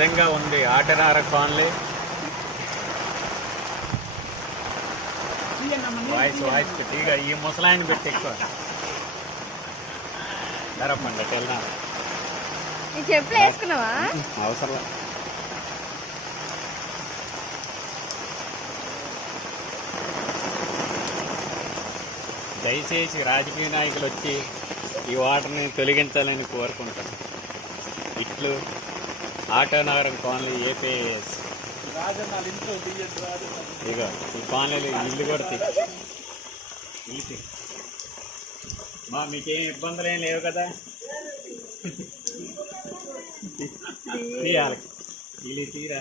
విధంగా ఉంది ఆటనార colony. Voice తీగా ఈ ముసలాయన పెట్టి ఎక్కువ ధరపండి వెళ్దా చెప్పులు వేసుకున్నావా? అవసరం. దయచేసి రాజకీయ నాయకులు వచ్చి ఈ వాటర్ని తొలగించాలని కోరుకుంటాను. ఇట్లు ఆటోనగరం కాలనీ ఏపీఎస్. ఇక ఈ కాలనీలో ఇల్లు కూడా ఇల్లు మా మీకేం ఇబ్బందులు ఏం లేవు కదా? తీయాలి ఇల్లు తీరా.